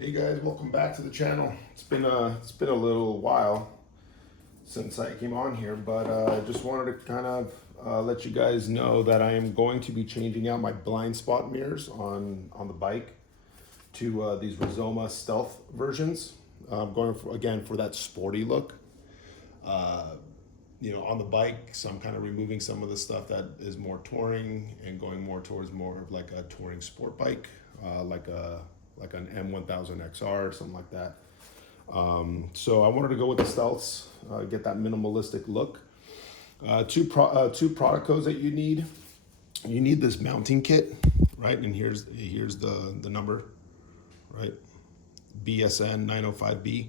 Hey guys, welcome back to the channel. It's been a little while since I came on here, but I just wanted to kind of let you guys know that I am going to be changing out my blind spot mirrors on the bike to these Rizoma Stealth versions. I'm going for, again, for that sporty look. On the bike, so I'm kind of removing some of the stuff that is more touring and going more towards more of like a touring sport bike, like an M1000 XR or something like that. So I wanted to go with the Stealths, get that minimalistic look. Two product codes that you need. You need this mounting kit, right? And here's the number, right? BSN 905B.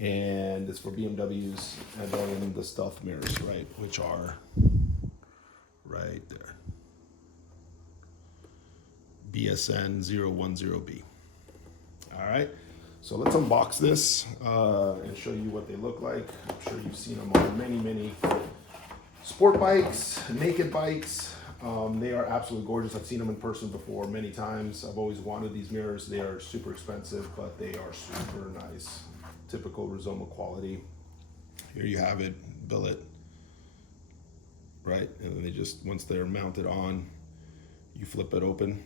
And it's for BMWs, and then the Stealth mirrors, right, which are right there. BSN 010B. All right, so let's unbox this and show you what they look like. I'm sure you've seen them on many sport bikes, naked bikes. They are absolutely gorgeous. I've seen them in person before many times. I've always wanted these mirrors. They are super expensive, but they are super nice. Typical Rizoma quality. Here you have it, billet, right? And then they just, once they're mounted on, you flip it open,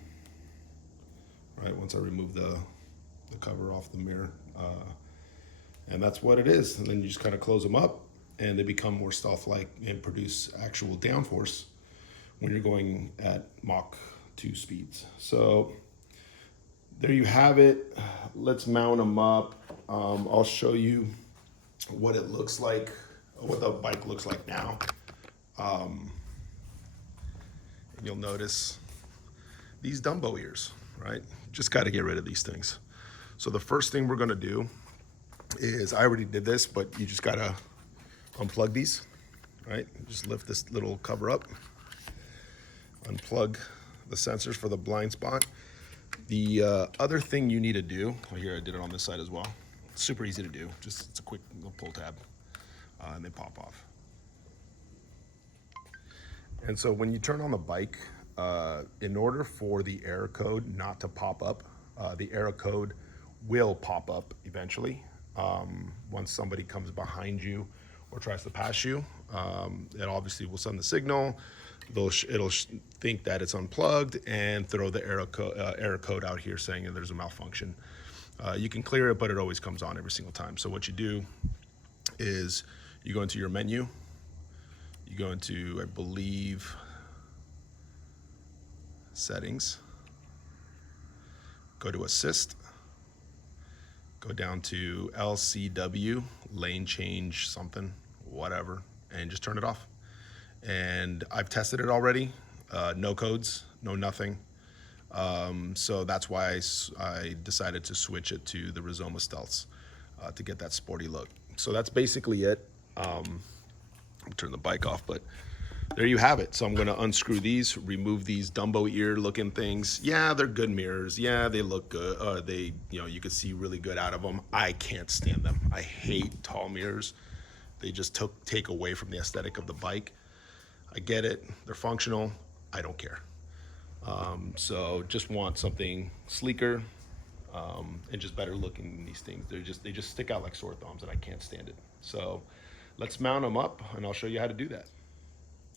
right? Once I remove the cover off the mirror. And that's what it is. And then you just kind of close them up and they become more stealth-like and produce actual downforce when you're going at Mach 2 speeds. So there you have it. Let's mount them up. I'll show you what it looks like, what the bike looks like now. And you'll notice these Dumbo ears, right? Just got to get rid of these things. So the first thing we're going to do is, I already did this, but you just got to unplug these, right? Just lift this little cover up, unplug the sensors for the blind spot. The other thing you need to do, here I did it on this side as well. It's super easy to do. Just, it's a quick little pull tab and they pop off. And so when you turn on the bike, in order for the error code not to pop up, the error code will pop up eventually. Once somebody comes behind you or tries to pass you, it obviously will send the signal. It'll think that it's unplugged and throw the error code out here saying that there's a malfunction. You can clear it, but it always comes on every single time. So what you do is you go into your menu, you go into, I believe, settings, go to assist, go down to LCW, lane change something, whatever, and just turn it off. And I've tested it already, no codes, no nothing. So that's why I decided to switch it to the Rizoma Stealths to get that sporty look. So that's basically it. I'll turn the bike off, but there you have it. So I'm gonna unscrew these, remove these Dumbo ear looking things. Yeah, they're good mirrors. Yeah, they look good. You could see really good out of them. I can't stand them. I hate tall mirrors. They just take away from the aesthetic of the bike. I get it, they're functional, I don't care. So just want something sleeker and just better looking than these things. They just stick out like sore thumbs and I can't stand it. So let's mount them up and I'll show you how to do that.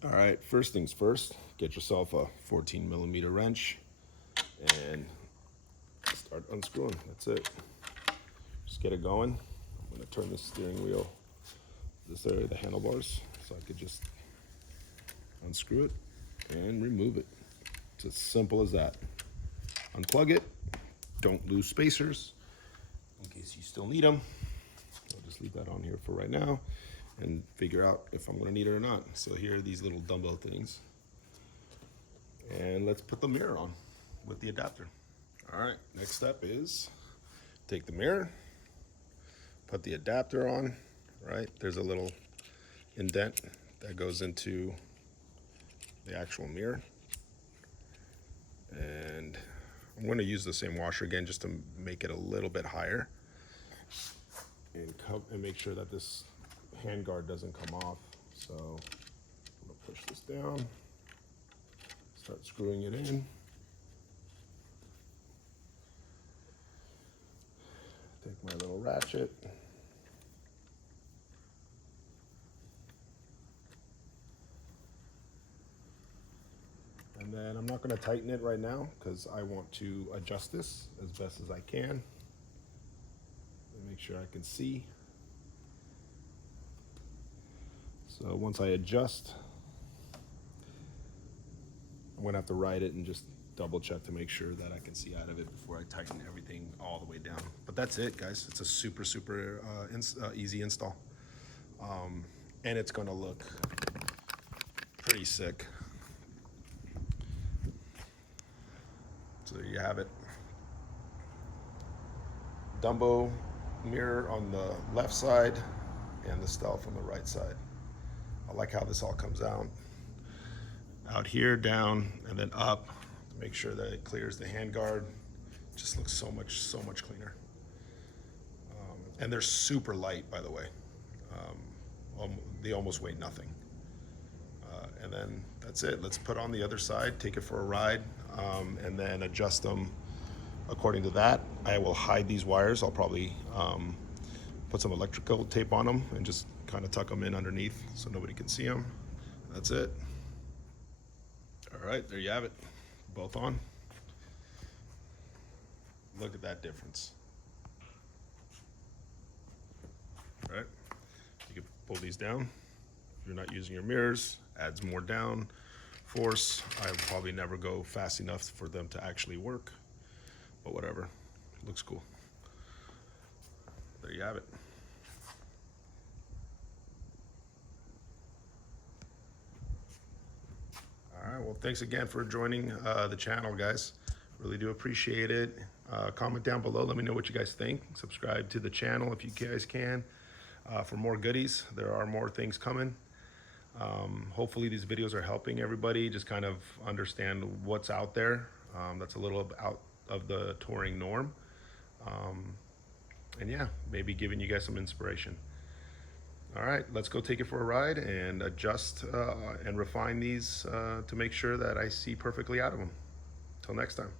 All right, first things first, get yourself a 14mm wrench and start unscrewing, that's it. Just get it going. I'm gonna turn the steering wheel, this area, the handlebars, so I could just unscrew it and remove it. It's as simple as that. Unplug it, don't lose spacers in case you still need them. I'll just leave that on here for right now and figure out if I'm gonna need it or not. So here are these little Dumbo things. And let's put the mirror on with the adapter. All right, next step is take the mirror, put the adapter on, right? There's a little indent that goes into the actual mirror. And I'm going to use the same washer again just to make it a little bit higher and make sure that this hand guard doesn't come off. So I'm going to push this down, start screwing it in. my little ratchet. And then I'm not going to tighten it right now because I want to adjust this as best as I can. And make sure I can see. So once I adjust, I'm going to have to ride it and just double check to make sure that I can see out of it before I tighten everything all the way down. But that's it, guys. It's a super easy install. And it's going to look pretty sick. So there you have it. Dumbo mirror on the left side and the Stealth on the right side. I like how this all comes out. Out here, down, and then up to make sure that it clears the handguard. Just looks so much cleaner. And they're super light, by the way. They almost weigh nothing. And then that's it. Let's put on the other side, take it for a ride, and then adjust them according to that. I will hide these wires. I'll probably put some electrical tape on them and just kind of tuck them in underneath so nobody can see them. That's it. All right, there you have it. Both on. Look at that difference. All right, you can pull these down. If you're not using your mirrors, adds more down force. I would probably never go fast enough for them to actually work, but whatever, looks cool. There you have it. All right, well, thanks again for joining the channel, guys. Really do appreciate it. Comment down below, let me know what you guys think. Subscribe to the channel if you guys can for more goodies. There are more things coming. Hopefully these videos are helping everybody just kind of understand what's out there. That's a little out of the touring norm. And yeah, maybe giving you guys some inspiration. All right, let's go take it for a ride and adjust and refine these to make sure that I see perfectly out of them. Till next time.